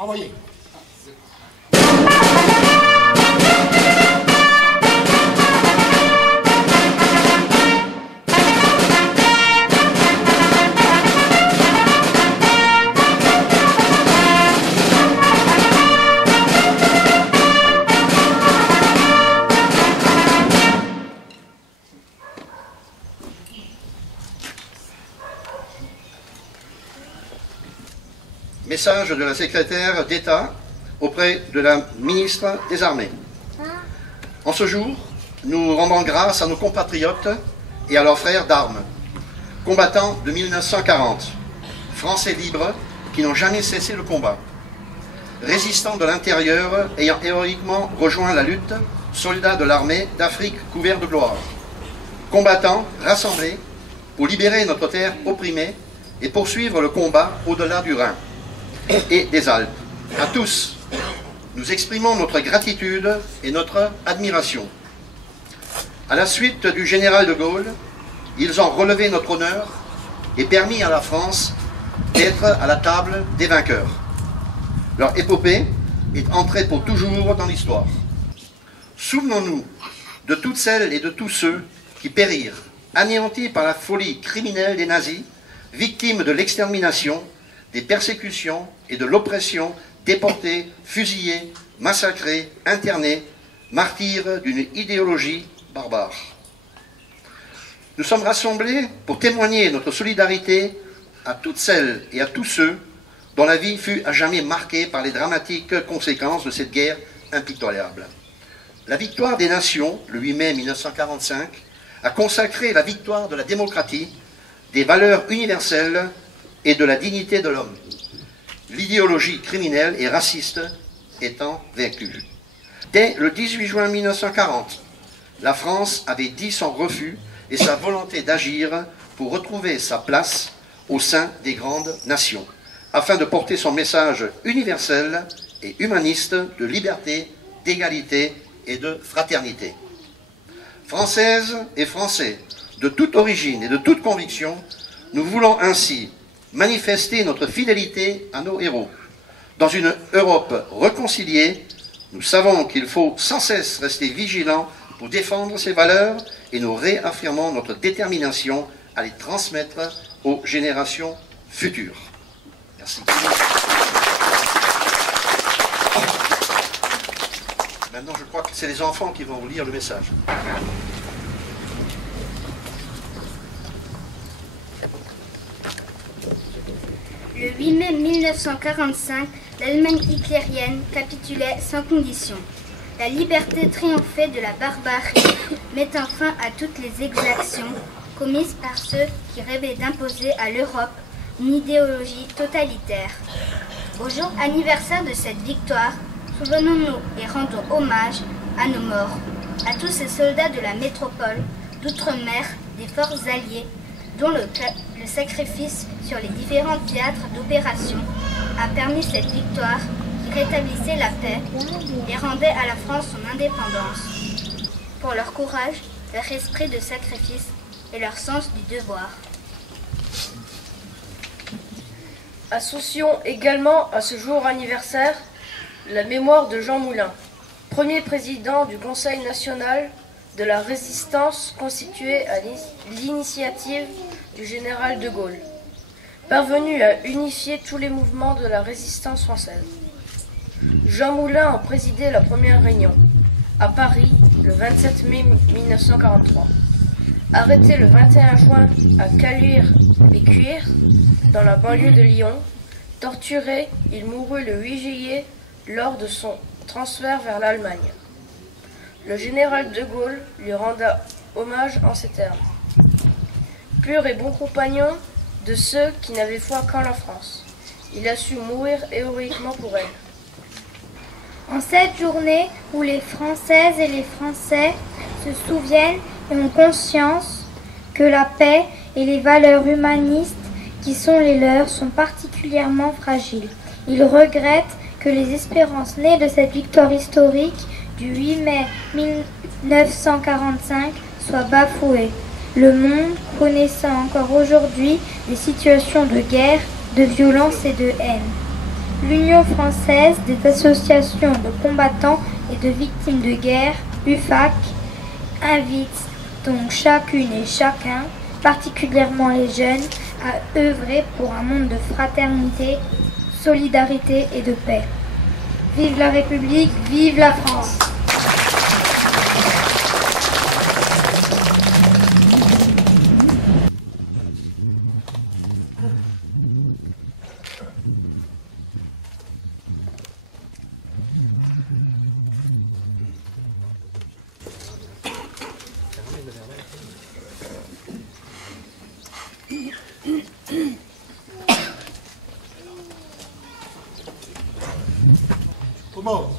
Envoyez. Message de la secrétaire d'État auprès de la ministre des Armées. En ce jour, nous rendons grâce à nos compatriotes et à leurs frères d'armes, combattants de 1940, Français libres qui n'ont jamais cessé le combat, résistants de l'intérieur ayant héroïquement rejoint la lutte, soldats de l'armée d'Afrique couverts de gloire, combattants rassemblés pour libérer notre terre opprimée et poursuivre le combat au-delà du Rhin et des Alpes. À tous, nous exprimons notre gratitude et notre admiration. À la suite du général de Gaulle, ils ont relevé notre honneur et permis à la France d'être à la table des vainqueurs. Leur épopée est entrée pour toujours dans l'histoire. Souvenons-nous de toutes celles et de tous ceux qui périrent, anéantis par la folie criminelle des nazis, victimes de l'extermination, des persécutions et de l'oppression, déportés, fusillés, massacrés, internés, martyrs d'une idéologie barbare. Nous sommes rassemblés pour témoigner notre solidarité à toutes celles et à tous ceux dont la vie fut à jamais marquée par les dramatiques conséquences de cette guerre impitoyable. La victoire des nations, le 8 mai 1945, a consacré la victoire de la démocratie, des valeurs universelles et de la dignité de l'homme, l'idéologie criminelle et raciste étant vaincue. Dès le 18 juin 1940, la France avait dit son refus et sa volonté d'agir pour retrouver sa place au sein des grandes nations, afin de porter son message universel et humaniste de liberté, d'égalité et de fraternité. Françaises et Français, de toute origine et de toute conviction, nous voulons ainsi manifester notre fidélité à nos héros. Dans une Europe réconciliée, nous savons qu'il faut sans cesse rester vigilants pour défendre ces valeurs et nous réaffirmons notre détermination à les transmettre aux générations futures. Merci. Maintenant, je crois que c'est les enfants qui vont vous lire le message. Le 8 mai 1945, l'Allemagne hitlérienne capitulait sans condition. La liberté triomphait de la barbarie, mettant fin à toutes les exactions commises par ceux qui rêvaient d'imposer à l'Europe une idéologie totalitaire. Au jour anniversaire de cette victoire, souvenons-nous et rendons hommage à nos morts, à tous ces soldats de la métropole, d'outre-mer, des forces alliées, dont le sacrifice sur les différents théâtres d'opération a permis cette victoire qui rétablissait la paix et rendait à la France son indépendance. Pour leur courage, leur esprit de sacrifice et leur sens du devoir. Associons également à ce jour anniversaire la mémoire de Jean Moulin, premier président du Conseil national de la résistance constitué à l'initiative du général de Gaulle, parvenu à unifier tous les mouvements de la résistance française. Jean Moulin a présidé la première réunion, à Paris, le 27 mai 1943. Arrêté le 21 juin à Caluire-et-Cuire, dans la banlieue de Lyon, torturé, il mourut le 8 juillet lors de son transfert vers l'Allemagne. Le général de Gaulle lui renda hommage en ces termes. Pur et bon compagnon de ceux qui n'avaient foi qu'en la France, il a su mourir héroïquement pour elle. En cette journée où les Françaises et les Français se souviennent et ont conscience que la paix et les valeurs humanistes qui sont les leurs sont particulièrement fragiles, ils regrettent que les espérances nées de cette victoire historique du 8 mai 1945 soient bafouées. Le monde, connaissant encore aujourd'hui des situations de guerre, de violence et de haine. l'Union française des associations de combattants et de victimes de guerre, UFAC, invite donc chacune et chacun, particulièrement les jeunes, à œuvrer pour un monde de fraternité, solidarité et de paix. Vive la République, vive la France! Commence.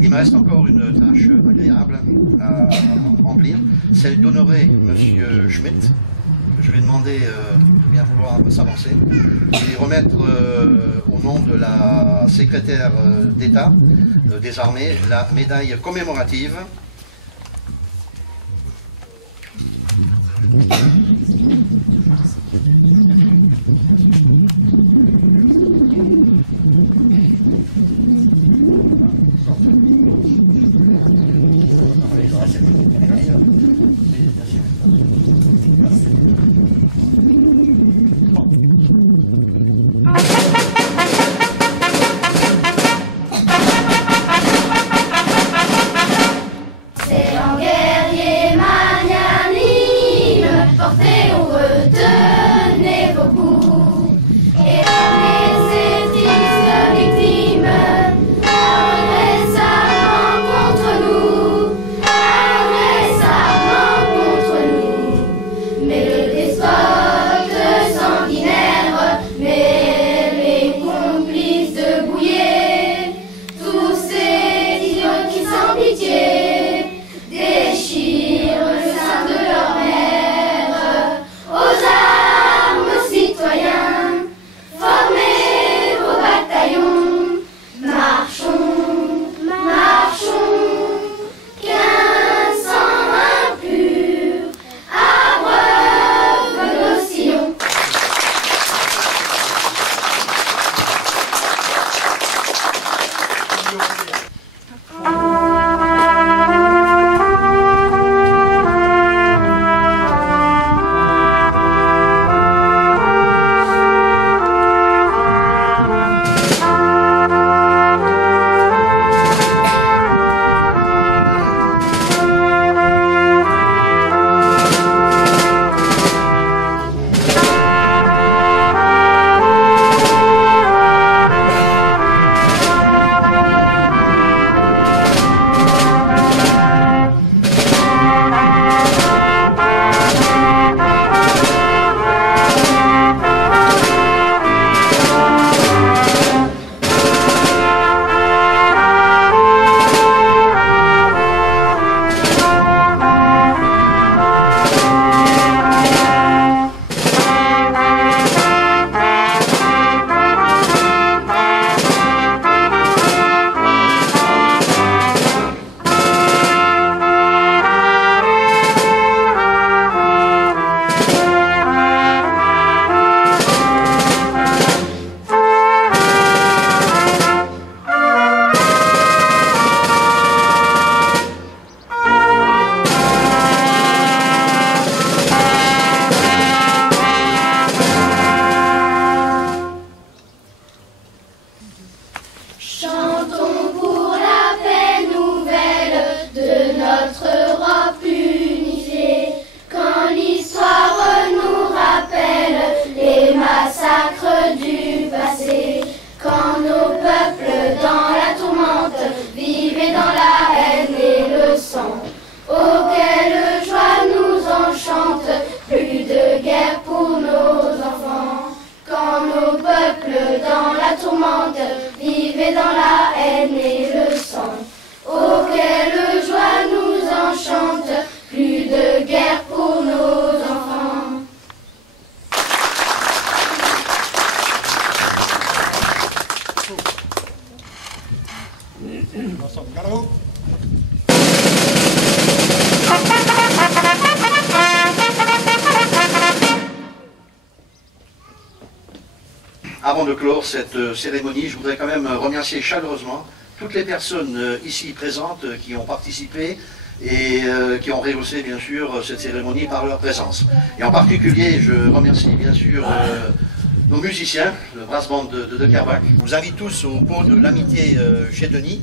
Il me reste encore une tâche agréable à remplir, celle d'honorer M. Schmitt. Je vais demander de bien vouloir s'avancer et remettre au nom de la secrétaire d'État des armées la médaille commémorative. massacres du passé, quand nos peuples dans la tourmente vivaient dans la haine et le sang. Oh, quelle joie nous enchante, plus de guerre pour nos enfants. Quand nos peuples dans la tourmente vivaient dans la haine et le sang. Oh, quelle joie nous enchante, plus de guerre pour nos enfants. Bravo. Avant de clore cette cérémonie, je voudrais quand même remercier chaleureusement toutes les personnes ici présentes qui ont participé et qui ont rehaussé bien sûr cette cérémonie par leur présence. Et en particulier, je remercie bien sûr nos musiciens, le brass band de Kervac. Je vous invite tous au pot de l'amitié chez Denis.